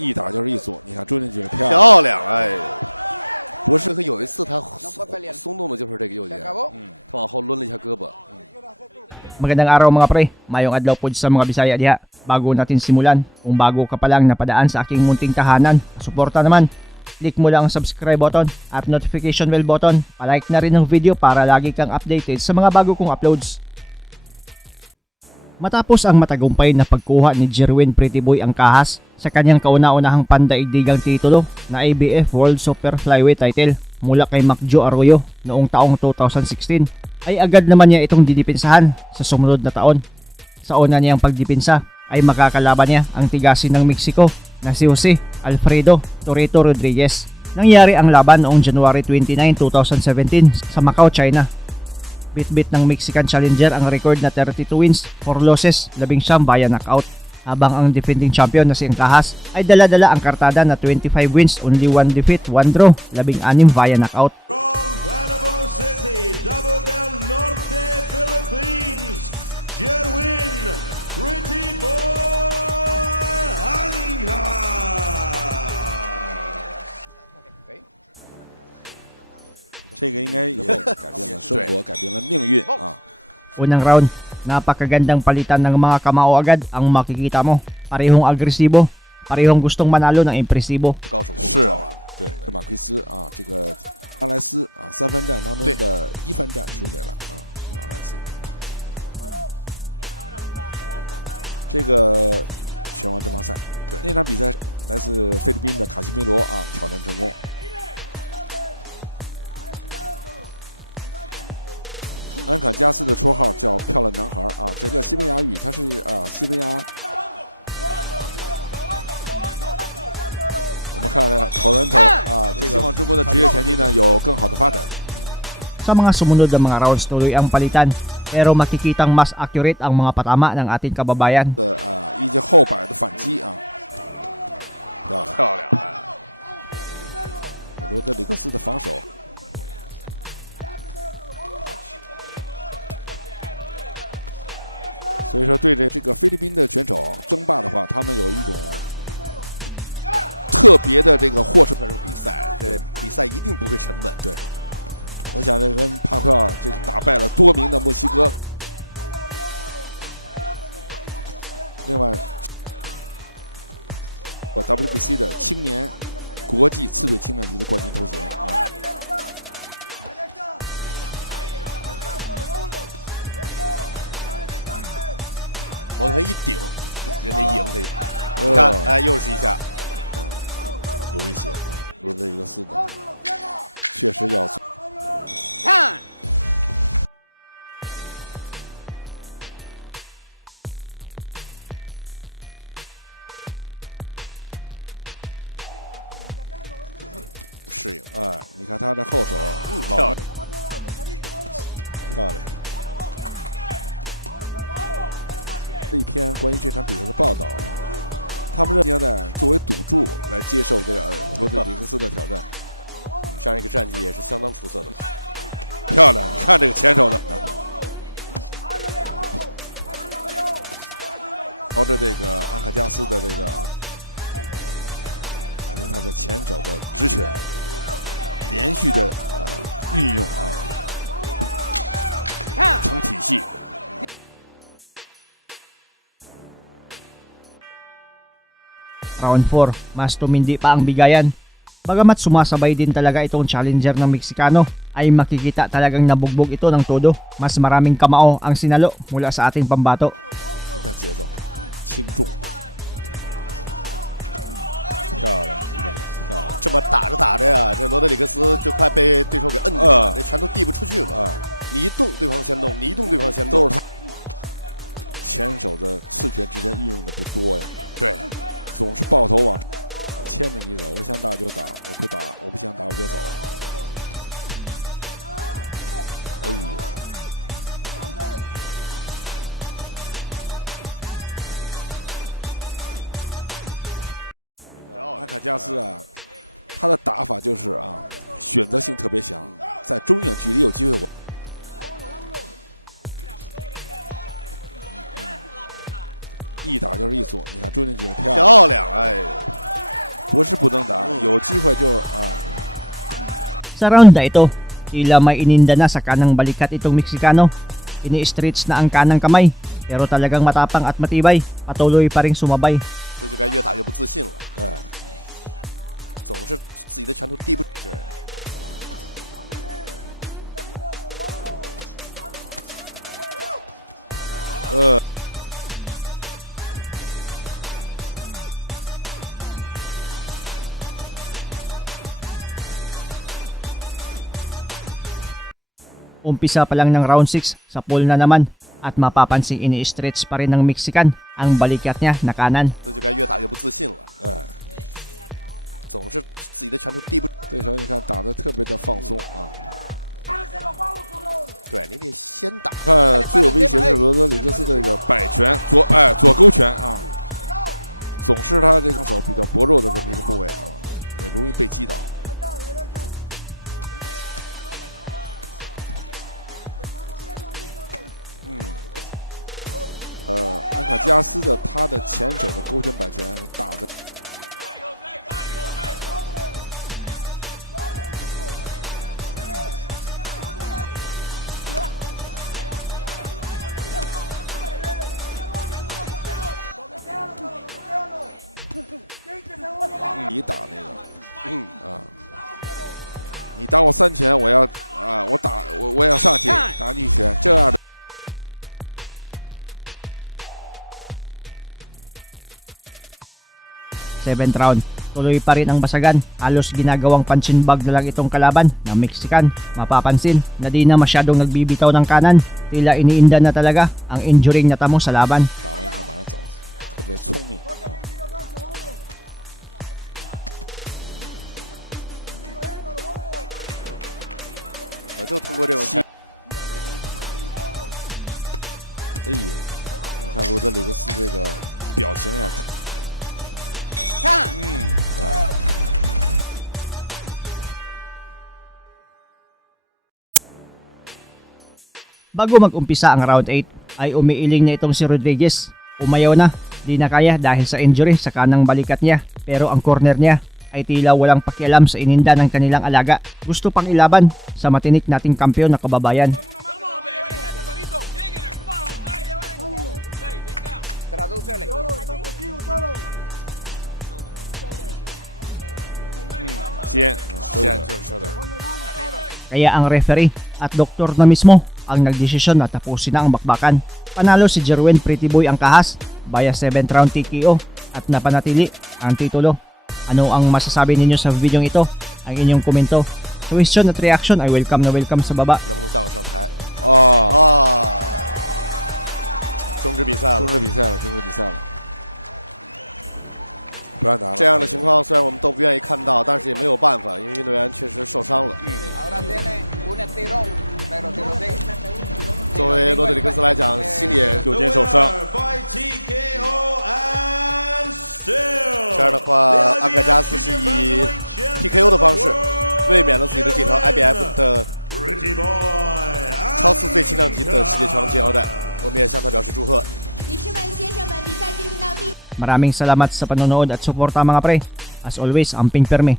一打就是一组。你看朱定举漂亮，漂亮，哎。 不是，可有一次他松动的就是这个右肩，他往后抡了一下胳膊。Magandang araw mga pre, mayong adlaw po sa mga Bisaya diha. Bago natin simulan, kung bago ka pa lang napadaan sa aking munting tahanan, suporta naman. Click mo lang ang subscribe button at notification bell button. Palike na rin ang video para lagi kang updated sa mga bago kong uploads. Matapos ang matagumpay na pagkuha ni Jerwin Prettyboy Angkahas sa kanyang kauna-unahang pandaigdigang titulo na ABF World Super Flyweight title mula kay Macjo Arroyo noong taong 2016, ay agad naman niya itong didipinsahan sa sumunod na taon. Sa una niyang pagdipinsa ay makakalaban niya ang tigasin ng Mexico na si Jose Alfredo Torito Rodriguez. Nangyari ang laban noong January 29, 2017 sa Macau, China. Bit-bit ng Mexican challenger ang record na 32 wins, 4 losses, 19 via knockout. Habang ang defending champion na si Angkahas ay dala-dala ang kartada na 25 wins, only 1 defeat, 1 draw, 16 via knockout. From Panama City, Davao del Norte, Philippines, Jerwin Prettyboy Angkahas. 这个应该也改变了生活，改变了命运啊。 Unang round, napakagandang palitan ng mga kamao agad ang makikita mo. Parehong agresibo, parehong gustong manalo ng impresibo. 是啊，对，马奎斯啊，这个阿莱斯啊，3番战当中的1番战输给了阿莱斯。这个拳王争霸赛，对那场比赛来自菲律宾的卡西梅罗啊挑战成功。 安卡加斯的绰号叫“漂亮男孩”啊，这个西班牙语，他是西班牙。我们看了Torrento啊，这个希望直播的职业拳击呢有更好的发展。 Sa mga sumunod na mga rounds tuloy ang palitan, pero makikitang mas accurate ang mga patama ng ating kababayan. 一记后摆的反击啊，漂亮！罗德里克斯的防守。 所以说，对这个菲律宾的选手争霸的话，他们有一种特别的这个获胜比赛，这比赛一定不会沉闷。对，我想这跟帕克尔这个打败了多名的墨西哥。另外，WBC 的青年国际次队轻量级的冠军头衔啊。 往他一顶，人家赢他。你看，哎，又是一下，有威胁。罗德里格斯的确实要看。不适应。哎，你看他的后手，漂亮，漂亮。 一篇关于这场比赛的报道，他们将在作为赌注来接受这个罗德里克斯的挑战。上一个战绩也是相当出色的，漂亮！你看这个前手的，朝着这个安卡加斯的这个，而且他的前手的直拳连续的运用啊，成体系。 Round 4, mas tumindi pa ang bigayan. Bagamat sumasabay din talaga itong challenger ng Meksikano, ay makikita talagang nabugbog ito ng todo. Mas maraming kamao ang sinalo mula sa ating pambato. 你看节奏，轻重，漂亮，漂亮。这么打着打着呀，这罗德里克斯就快被对手给摁住了，这拳头递不出去了。你一动，对方先动；你一动，对方先动。都是他前手的刺拳之间运用的不多呀。对。 总是抱头往牵着你走，我想打就打，我不打，我不想打我就走。哎呦，安卡加斯啊，他的打法就是选择性特别强，在中远距离有机会一打就是一组。你看朱定举漂亮，漂亮，哎，不是不能打，有机会就Sa round na ito, tila may ininda na sa kanang balikat itong Meksikano. Ini-stretch na ang kanang kamay, pero talagang matapang at matibay, patuloy pa ring sumabay. 所以就该越打越不自信了，总是自己的拳头递不对。Umpisa pa lang ng round 6 sa pool na naman at mapapansing ini-stretch pa rin ng Mexican ang balikat niya na kanan. 这就该越打越不自信了，总是自己的拳头递不。对手你看打得特别的放松对你得先打。看最有威胁的是罗德里格斯的这个摆拳左勾拳总是他这个手比较薄弱的这么一个部位也容易被击倒。安卡加斯的他的前手的勾拳摆拳打的。你打那个，你打我3拳，我要我要上去打你1拳，这样的。7th round, tuloy pa rin ang basagan. Halos ginagawang punching bag na lang itong kalaban na Mexican. Mapapansin na di na masyadong nagbibitaw ng kanan. Tila iniinda na talaga ang injuring natamo sa laban. 打完以后马上走，特别聪明我就通过这种。哎呦，我看罗德里格斯这个表情呀。Bago mag-umpisa ang round 8 ay umiiling na itong si Rodriguez. Umayaw na, di na kaya dahil sa injury sa kanang balikat niya. Pero ang corner niya ay tila walang pakialam sa ininda ng kanilang alaga. Gusto pang ilaban sa matinik nating kampeon na kababayan.先就是说的。 Kaya ang referee at doktor na mismo ang nagdesisyon na tapusin na ang bakbakan. Panalo si Jerwin Pretty Boy Angkahas via 7th round TKO at napanatili ang titulo. Ano ang masasabi ninyo sa video ito? Ang inyong komento. Question at reaction ay welcome na welcome sa baba. 能不能再往上抬？哦，终止比赛了。终止比赛了，终止比赛了。不让打了。这样的情况虽然我们都不愿意看到，但是也没有办法，因为运动员确实受伤了。作为罗德里格斯来讲，心里也右肩受伤。这样的话，安卡加斯是以 TKO 的方式卫冕了自己的这条 IBF 的超次最轻量级的世界拳王金腰带，我们也向他表示祝贺。 Maraming salamat sa panonood at suporta mga pre. As always, amping perme.